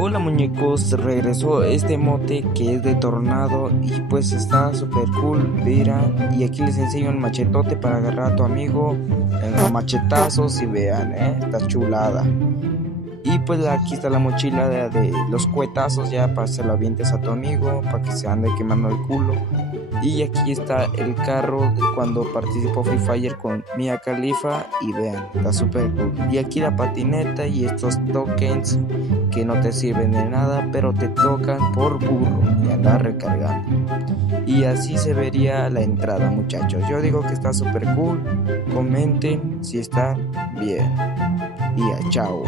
Hola muñecos, regresó este emote que es de tornado y pues está super cool, mira, y aquí les enseño un machetote para agarrar a tu amigo en los machetazos y vean, está chulada. Y pues aquí está la mochila de los cuetazos ya para que se lo avientes a tu amigo, para que se ande quemando el culo. Y aquí está el carro de cuando participó Free Fire con Mia Khalifa y vean, está súper cool. Y aquí la patineta y estos tokens que no te sirven de nada, pero te tocan por burro y andar recargando. Y así se vería la entrada, muchachos. Yo digo que está súper cool. Comenten si está bien. Y a chao.